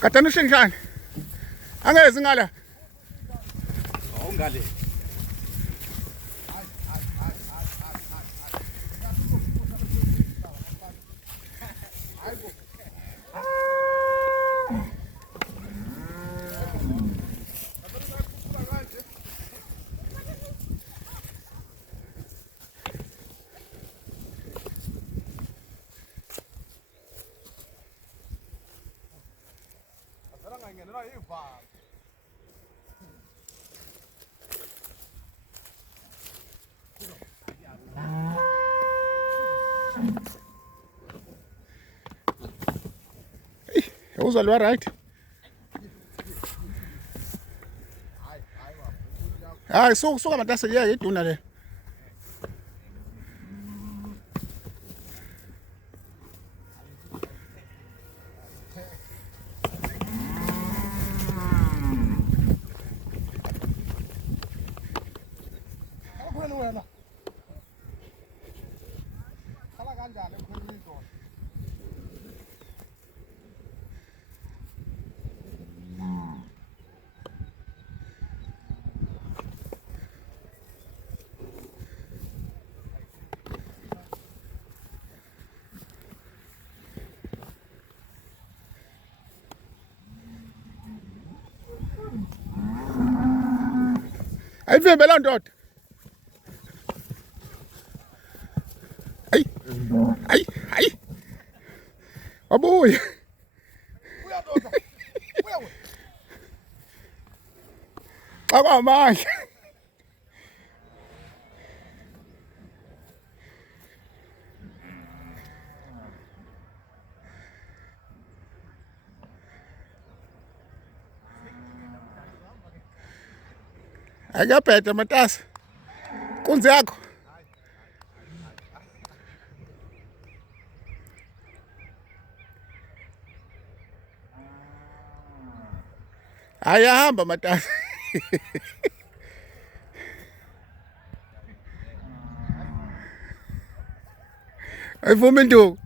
Katana shengshani. Angezi ngala. Ngale. Uzalwa right. Hayi suka matasa yeke iduna le. Wena. Khala kanjani emkhweni izolo? Ayivimbe la ndoda. Ay. Wabuya. Uya ndoda. Uya wena. Akwamandla. Akaphethe matasa. Kunzi yakho. Ayahamba matasa. Ayivuma induku.